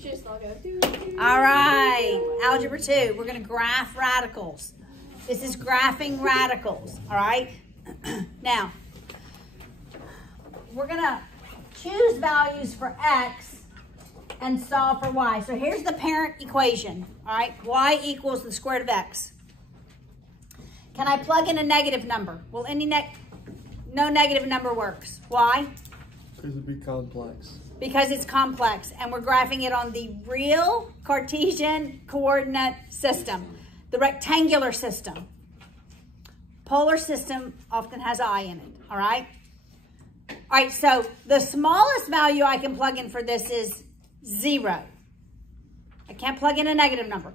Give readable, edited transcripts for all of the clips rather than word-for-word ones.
just all go All right, Algebra 2, we're going to graph radicals. This is graphing radicals, all right? Now, we're going to choose values for x and solve for y. So here's the parent equation, all right? Y equals the square root of x. Can I plug in a negative number? Well, no negative number works. Why? Because it'd be complex. Because it's complex, and we're graphing it on the real Cartesian coordinate system, the rectangular system. Polar system often has I in it, all right? All right, so the smallest value I can plug in for this is 0. I can't plug in a negative number.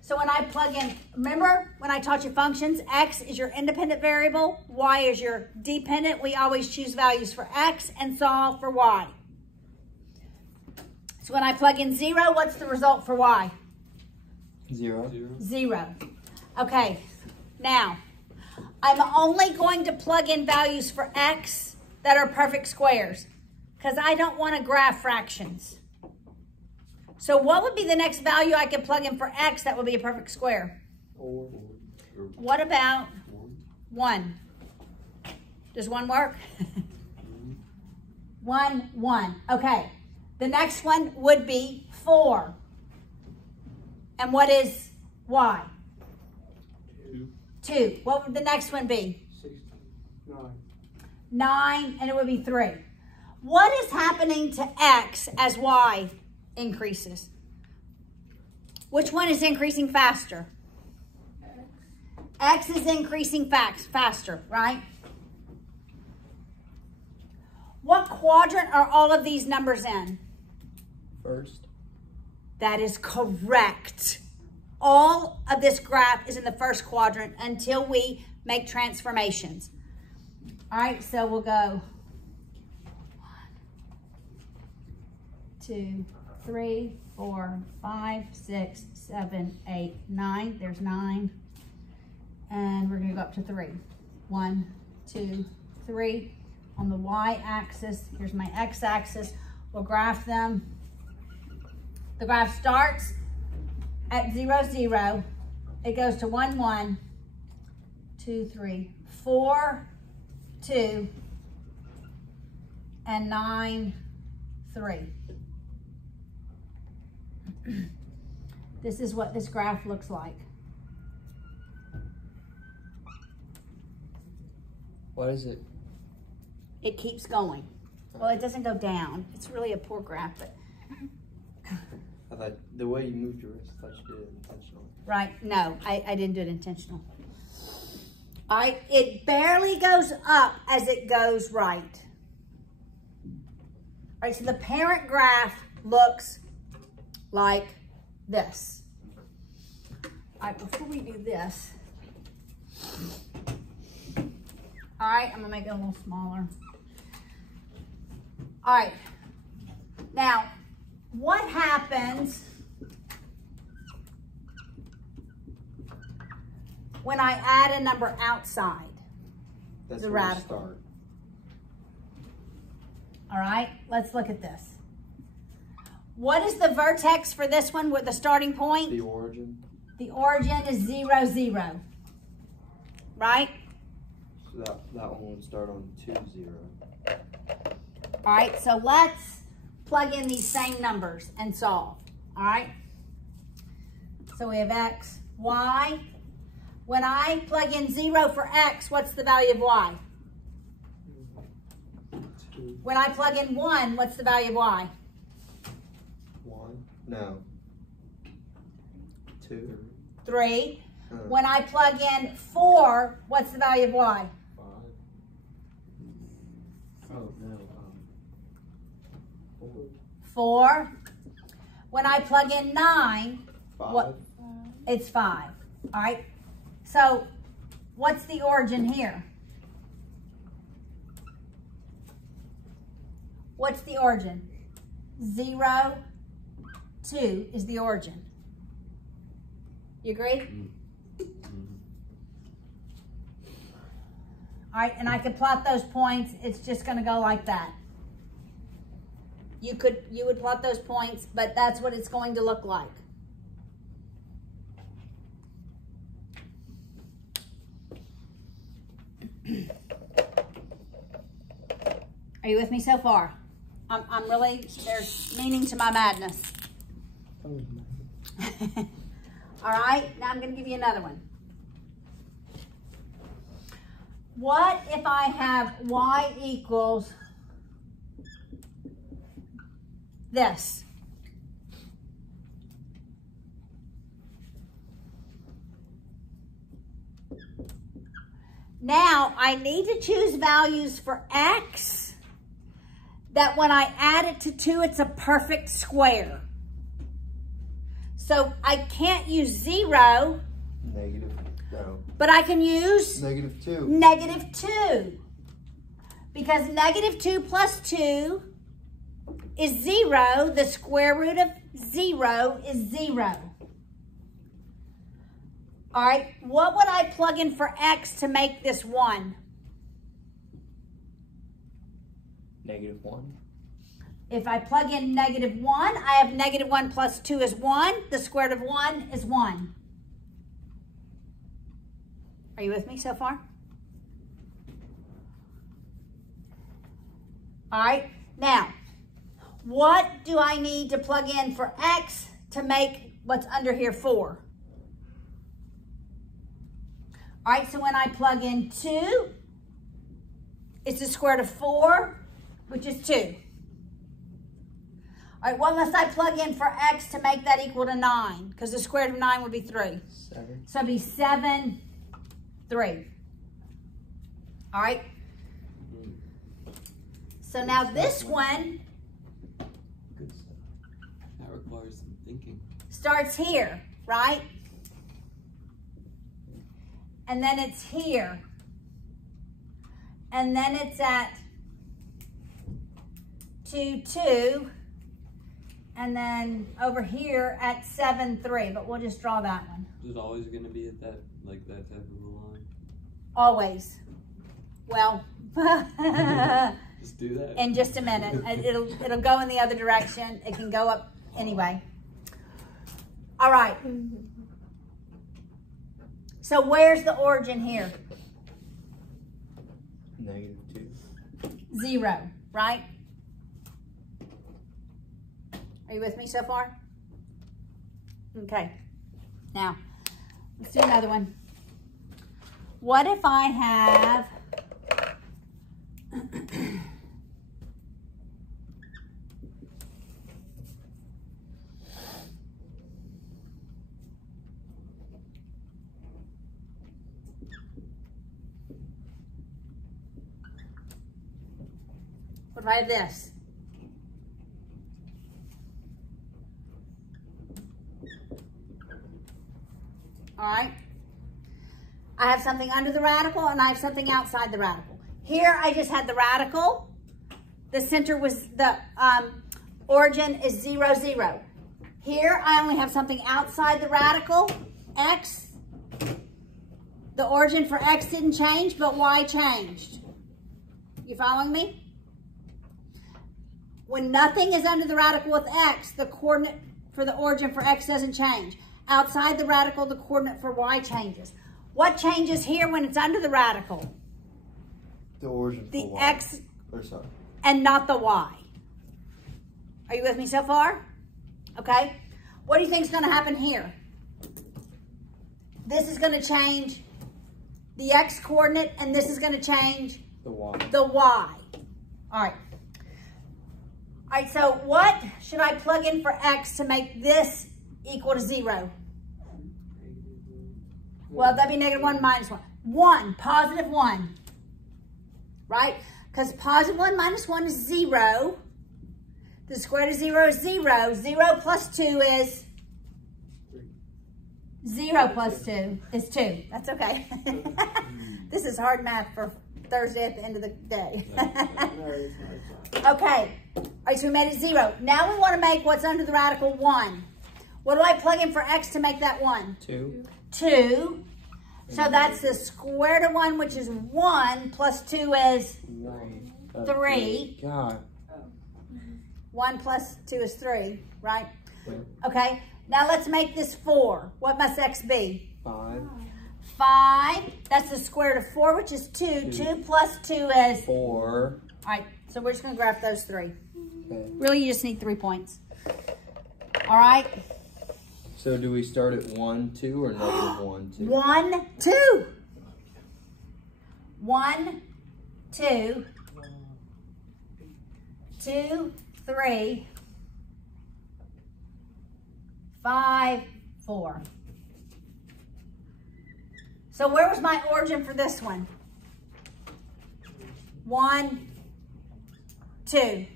So when I plug in, remember when I taught you functions, x is your independent variable, y is your dependent. We always choose values for x and solve for y. So when I plug in 0, what's the result for y? 0. 0. Okay, now I'm only going to plug in values for x that are perfect squares because I don't want to graph fractions. So what would be the next value I could plug in for x that would be a perfect square? What about 1? Does 1 work? 1. Okay. The next one would be 4. And what is y? 2. What would the next one be? 9, and it would be 3. What is happening to x as y increases? Which one is increasing faster? X is increasing faster, right? What quadrant are all of these numbers in? First. That is correct. All of this graph is in the first quadrant until we make transformations. All right, so we'll go 1, 2, 3, 4, 5, 6, 7, 8, 9. There's 9. And we're going to go up to 3. 1, 2, 3. On the y-axis, here's my x-axis. We'll graph them. The graph starts at 0, 0. It goes to 1, 1, 2, 3, 4, 2, and 9, 3. This is what this graph looks like. What is it? It keeps going. Well, it doesn't go down. It's really a poor graph, but I thought the way you moved your wrist, I thought you did it intentionally. right, no, I didn't do it intentional. All right, it barely goes up as it goes right. All right, so the parent graph looks like this. All right, before we do this, all right, I'm gonna make it a little smaller. All right, now, what happens when I add a number outside That's the where radical? you start. All right, let's look at this. What is the vertex for this one with the starting point? The origin. The origin is 0, 0, right? So that one would start on 2, 0. All right, so let's plug in these same numbers and solve, all right? So we have x, y. When I plug in 0 for x, what's the value of y? 2. When I plug in 1, what's the value of y? 1. No. 2. 3. When I plug in 4, what's the value of y? 5. Oh, no. 4. When I plug in 9, 5. what? It's 5. All right. So what's the origin here? What's the origin? 0, 2 is the origin. You agree? All right, and I can plot those points. It's just going to go like that. You would plot those points, but that's what it's going to look like. Are you with me so far? I'm really, there's meaning to my madness. All right, now I'm going to give you another one. What if I have y equals this? Now I need to choose values for x that when I add it to 2, it's a perfect square. So I can't use 0. Negative. No. But I can use -2. -2. Because -2 plus 2 is 0. The square root of 0 is 0. All right, what would I plug in for x to make this 1? -1. If I plug in -1, I have -1 plus 2 is 1. The square root of 1 is 1. Are you with me so far? All right, now, what do I need to plug in for x to make what's under here 4? All right, so when I plug in 2, it's the square root of 4, which is 2. All right, what must I plug in for x to make that equal to 9? Because the square root of 9 would be 3. 7. So it'd be 7, 3. All right. So now this one Good stuff. That requires some thinking. starts here, right? And then it's here. And then it's at 2, 2. And then over here at 7, 3. But we'll just draw that one. Is it always going to be at that, like that type of a line? Always. Well, Just do that. in just a minute. It'll go in the other direction. It can go up anyway. All right. So where's the origin here? -2. 0, right? Are you with me so far? Okay. Now, let's do another one. What if I have what if I have this? All right. I have something under the radical and I have something outside the radical. Here I just had the radical. The center was the origin is 0, 0. Here I only have something outside the radical, x. The origin for x didn't change, but y changed. You following me? When nothing is under the radical with x, the coordinate for the origin for x doesn't change. Outside the radical, the coordinate for y changes. What changes here when it's under the radical? The origin The for y. x Or sorry. and not the y. Are you with me so far? Okay. What do you think is going to happen here? This is going to change the x coordinate, and this is going to change The y. the y. All right. All right, so what should I plug in for x to make this equal to 0? Well, that'd be -1 minus 1. 1, positive 1. Right? Because positive 1 minus 1 is 0. The square root of 0 is 0. 0 plus 2 is 0 plus 2 is 2. That's okay. This is hard math for Thursday at the end of the day. Okay. All right, so we made it 0. Now we want to make what's under the radical 1. What do I plug in for x to make that 1? 2. 2. So that's the square root of 1, which is 1, plus 2 is 3. God. 1 plus 2 is 3, right? Yeah. Okay, now let's make this 4. What must x be? 5. 5, that's the square root of 4, which is 2. 2 plus 2 is? 4. All right, so we're just gonna graph those 3. Okay. Really, you just need 3 points. All right. So do we start at 1, 2, or negative 1, 2? 1, 2. 1, 2. 2, 3. 5, 4. So where was my origin for this one? 1, 2. Is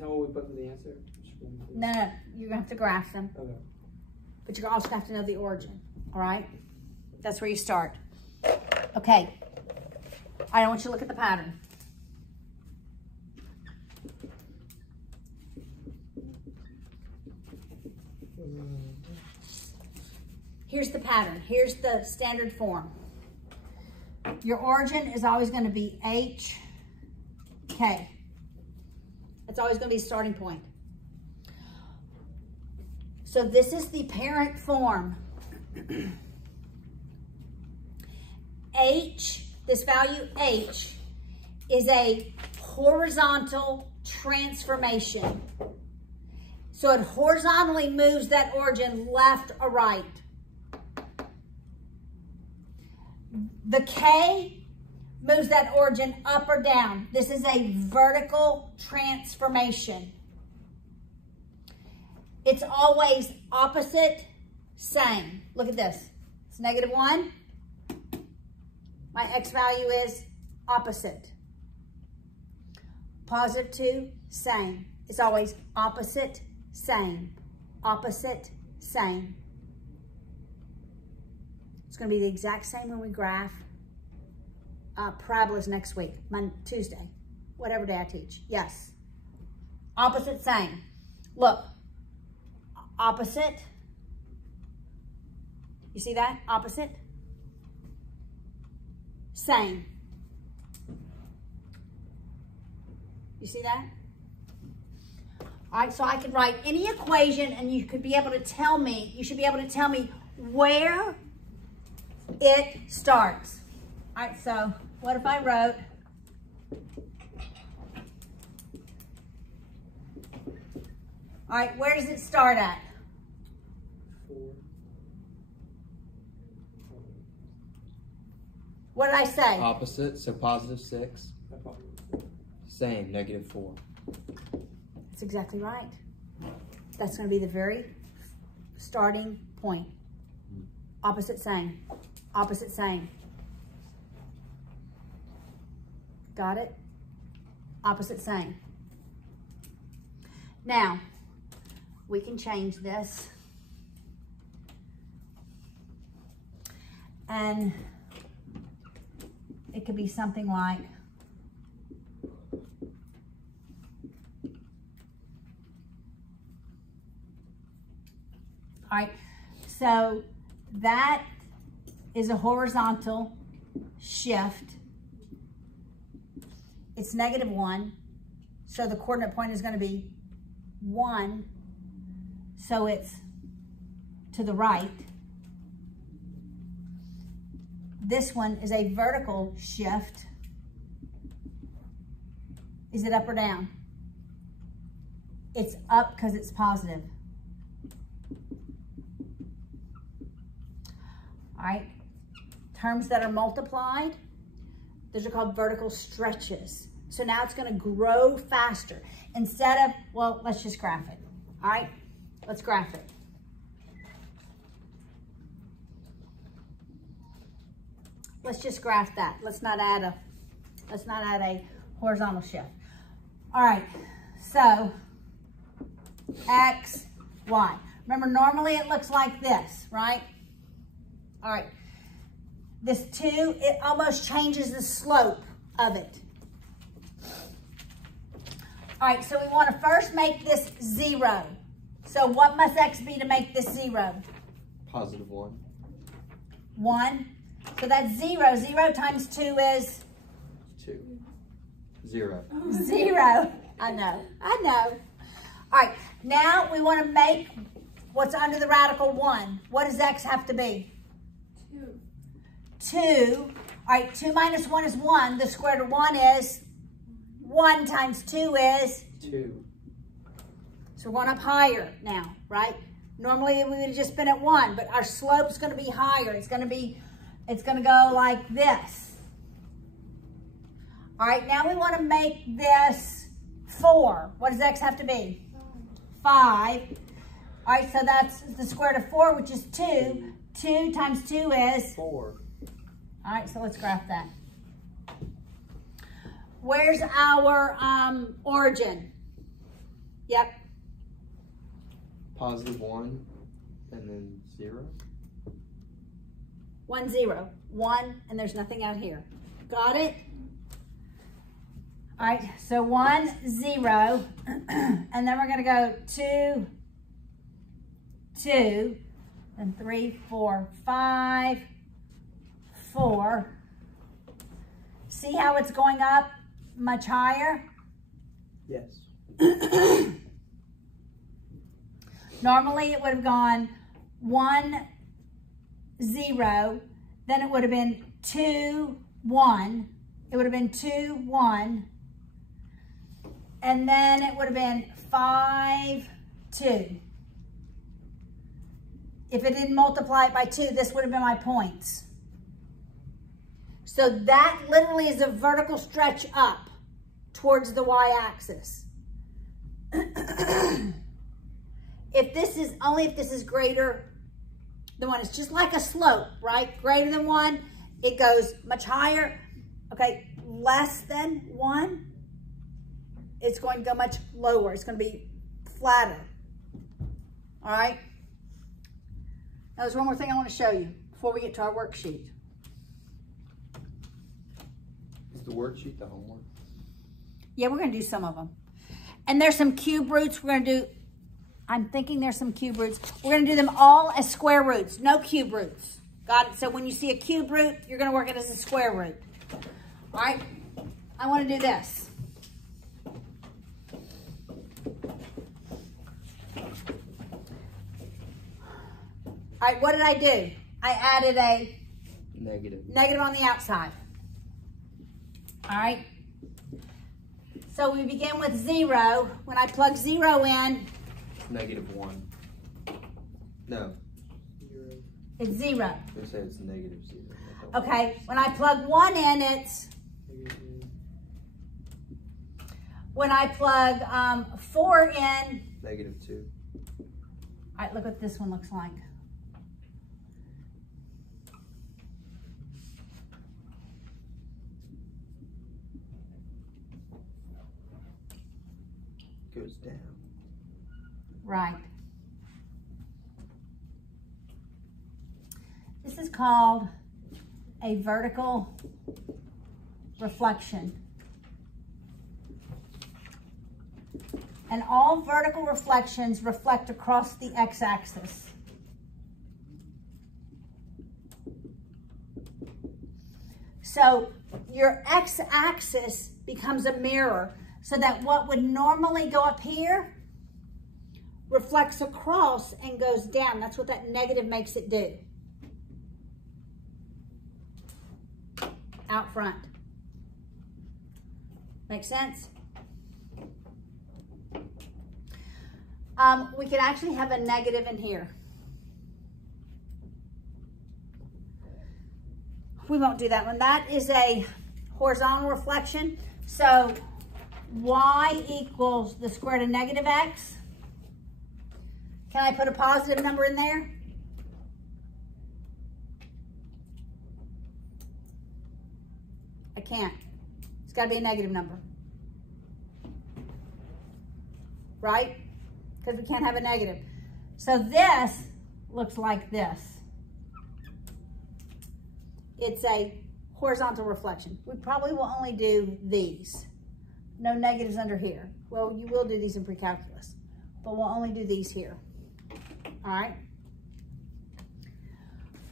that what we put for the answer? No, you're gonna have to graph them, Okay. but you're also gonna have to know the origin. All right, that's where you start. Okay. I want you to look at the pattern. Here's the pattern. Here's the standard form. Your origin is always going to be H, K. It's always going to be a starting point. So this is the parent form. H, this value H, is a horizontal transformation. So it horizontally moves that origin left or right. The K moves that origin up or down. This is a vertical transformation. It's always opposite, same. Look at this. It's negative 1. My X value is opposite. Positive 2, same. It's always opposite, same. Opposite, same. It's going to be the exact same when we graph parabolas next week, Tuesday, whatever day I teach. Yes. Opposite, same. Look. Opposite. You see that? Opposite. Same. You see that? All right, so I could write any equation and you could be able to tell me, you should be able to tell me where it starts. All right, so what if I wrote all right, where does it start at? 4. What did I say? Opposite, so positive 6. Same, negative 4. That's exactly right. That's going to be the very starting point. Opposite, same. Opposite, same. Got it? Opposite, same. Now, we can change this. And it could be something like all right, so that is a horizontal shift. It's negative 1, so the coordinate point is going to be 1, so it's to the right. This one is a vertical shift. Is it up or down? It's up because it's positive. All right, terms that are multiplied, those are called vertical stretches. So now it's going to grow faster. Instead of, well, let's just graph it. All right, let's graph it. Let's just graph that. Let's not add a horizontal shift. All right, so X, Y. Remember, normally it looks like this, right? All right, this 2, it almost changes the slope of it. All right, so we want to first make this 0. So what must X be to make this 0? Positive 1. 1. So that's 0. 0 times 2 is? 2. 0. 0. I know. All right, now we want to make what's under the radical 1. What does x have to be? 2. All right, 2 minus 1 is 1. The square root of 1 is 1 times 2 is 2. So we're going up higher now, right? Normally we would have just been at 1, but our slope's going to be higher. It's going to go like this. All right, now we want to make this 4. What does x have to be? 5. All right, so that's the square root of 4, which is 2. 2 times 2 is 4. All right, so let's graph that. Where's our origin? Yep. Positive 1 and then 0. 1, 0. 1, and there's nothing out here. Got it? All right, so 1, 0, and then we're going to go 2, 2, then 3, 4, 5, 4. See how it's going up much higher? Yes. Normally it would have gone 1, 0, then it would have been 2, 1. It would have been 2, 1. And then it would have been 5, 2. If it didn't multiply it by 2, this would have been my points. So that literally is a vertical stretch up towards the y-axis. If this is greater than 1, it's just like a slope, right? Greater than 1, it goes much higher. Okay, less than 1, it's going to go much lower. It's going to be flatter. All right? Now there's one more thing I want to show you before we get to our worksheet. Is the worksheet the homework? Yeah, we're going to do some of them. And there's some cube roots we're going to do. I'm thinking there's some cube roots. We're going to do them all as square roots, no cube roots. Got it? So when you see a cube root, you're going to work it as a square root. All right? I want to do this. All right, what did I do? I added a negative on the outside. All right? So we begin with 0. When I plug 0 in, Negative 1. No. it's 0. They say it's negative 0. Okay, when I plug 1 in, it's... When I plug 4 in... Negative 2. All right, look what this one looks like. Goes down. Right. This is called a vertical reflection. And all vertical reflections reflect across the x-axis. So your x-axis becomes a mirror, so that what would normally go up here reflects across and goes down. That's what that negative makes it do. Out front. Make sense? We could actually have a negative in here. We won't do that one. That is a horizontal reflection. So y equals the square root of negative x. Can I put a positive number in there? I can't. It's got to be a negative number. Right? Because we can't have a negative. So this looks like this. It's a horizontal reflection. We probably will only do these. No negatives under here. Well, you will do these in pre-calculus, but we'll only do these here. All right?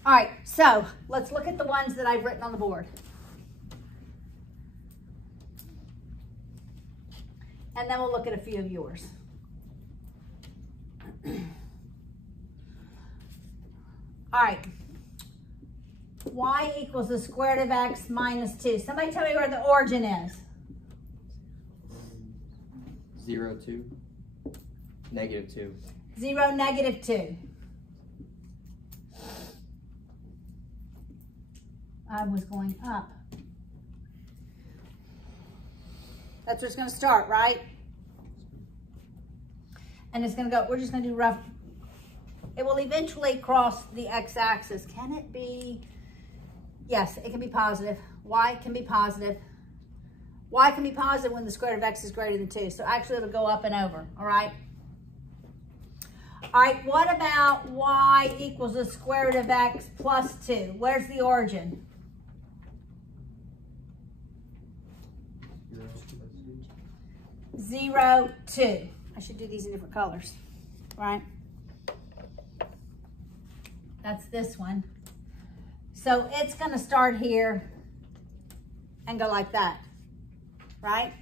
All right, so let's look at the ones that I've written on the board. and then we'll look at a few of yours. All right. Y equals the square root of x minus 2. Somebody tell me where the origin is. 0, 2. Negative 2. 0, negative 2. I was going up. That's where it's going to start, right? And it's going to go, we're just going to do rough. It will eventually cross the x-axis. Can it be? Yes, it can be positive. Y can be positive. Y can be positive when the square root of x is greater than 2. So actually it'll go up and over, all right? All right, what about y equals the square root of x plus 2? Where's the origin? 0, 2. I should do these in different colors, right? That's this one. So it's going to start here and go like that, right?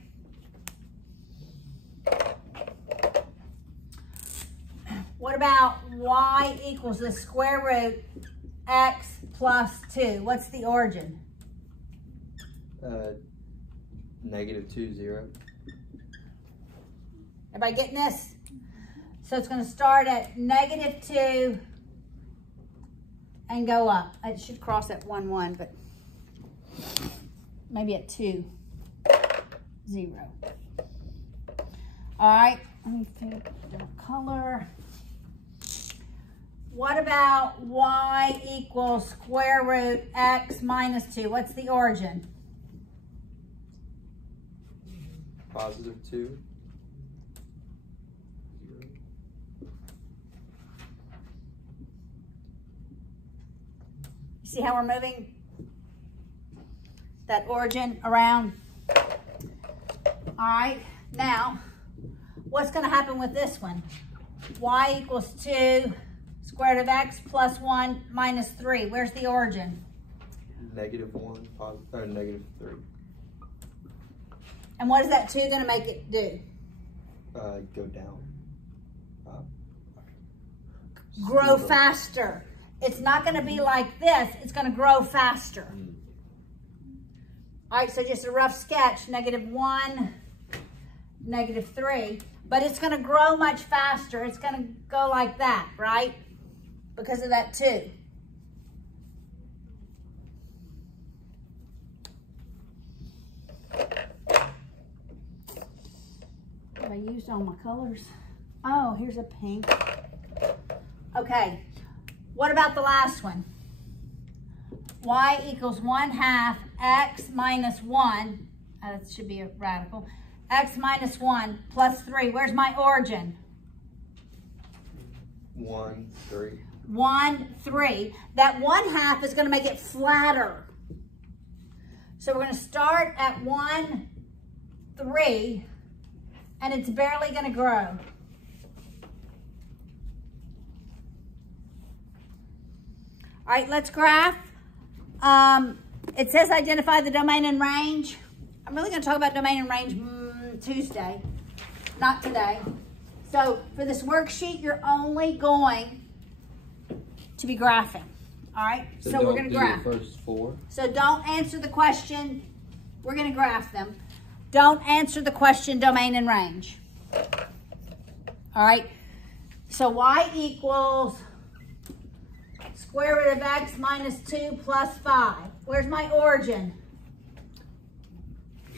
What about y equals the square root x plus 2? What's the origin? Negative 2, 0. Everybody getting this? So it's going to start at negative 2 and go up. It should cross at 1, 1, but maybe at 2, 0. All right, let me pick a different color. What about y equals square root x minus 2? What's the origin? Positive 2. 0. See how we're moving that origin around? All right, now, what's going to happen with this one? Y equals 2 square root of x plus 1 minus 3. Where's the origin? Negative 1, or negative 3. And what is that 2 going to make it do? Go down. Grow faster. It's not going to be like this. It's going to grow faster. All right, so just a rough sketch. Negative 1, negative 3. But it's going to grow much faster. It's going to go like that, right? Because of that 2. Have I used all my colors? Oh, here's a pink. Okay, what about the last one? Y equals 1/2 x minus 1. That should be a radical. X minus 1 plus 3. Where's my origin? 1, 3. 1, 3. That 1/2 is going to make it flatter. So we're going to start at 1, 3, and it's barely going to grow. All right, let's graph. It says identify the domain and range. I'm really going to talk about domain and range Tuesday, not today. So for this worksheet, you're only going to be graphing. All right, so we're going to graph. The first 4. So don't answer the question. We're going to graph them. Don't answer the question domain and range. All right, so y equals square root of x minus 2 plus 5. Where's my origin?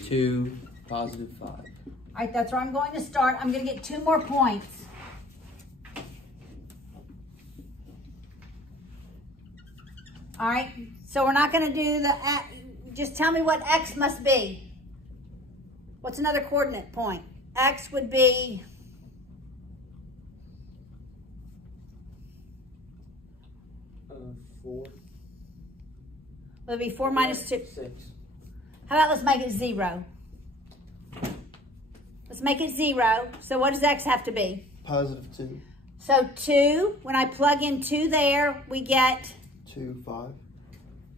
2, positive 5. All right, that's where I'm going to start. I'm going to get 2 more points. All right, so we're not going to do the, just tell me what x must be. What's another coordinate point? X would be 4. It would be 4 minus 2. 6. How about let's make it 0? Let's make it 0. So what does x have to be? Positive 2. So 2, when I plug in 2 there, we get 2, 5.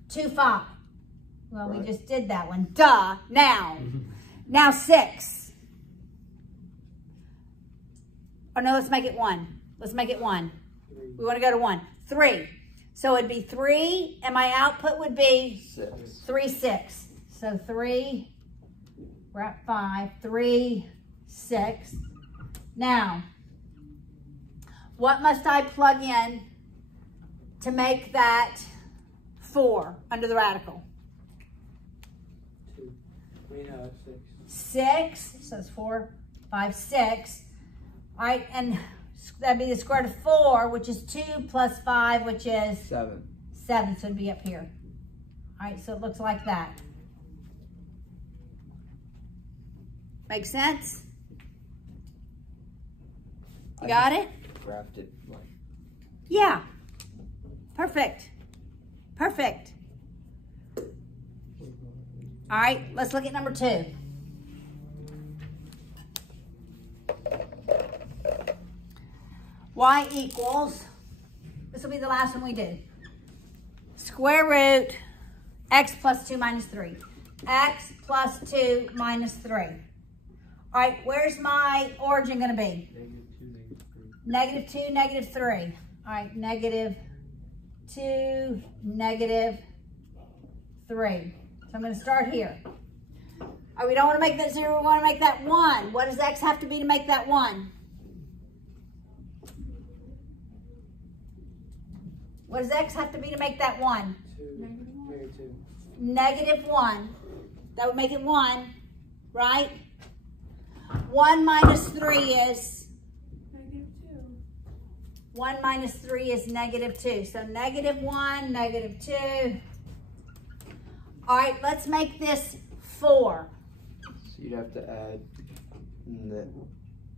2, 5. Well, Right. we just did that one. Duh. Now 6. Oh no, let's make it 1. Let's make it 1. We want to go to 1. 3. So it'd be 3, and my output would be 6. 3, 6. So 3, we're at 5, 3, 6. Now, what must I plug in to make that 4 under the radical? 2. We know it's 6. So it's 4, 5, 6. All right, and that'd be the square root of 4, which is 2 plus 5, which is 7. 7. So it'd be up here. All right, so it looks like that. Make sense? You got it? Graphed it like. Yeah. Perfect. Perfect. All right, let's look at number 2. Y equals, this will be the last one we do. Square root x plus 2 minus 3. X plus 2 minus 3. All right, where's my origin going to be? -2, -3. -2, -3. All right, -2, -3. So I'm going to start here. All right, we don't want to make that 0. We want to make that 1. What does x have to be to make that 1? What does x have to be to make that 1? 2. -1. That would make it 1, right? 1 minus 3 is? -2. 1 minus 3 is -2. So -1, -2. All right, let's make this 4. So you'd have to add.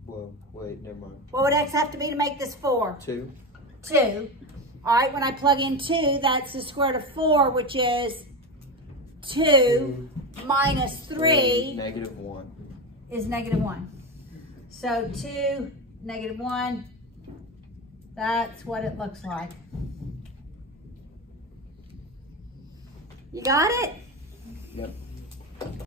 Well, wait, never mind. What would x have to be to make this 4? 2. 2. All right, when I plug in 2, that's the square root of 4, which is 2 minus 3 -1. is -1. So 2, -1, that's what it looks like. You got it? Yep.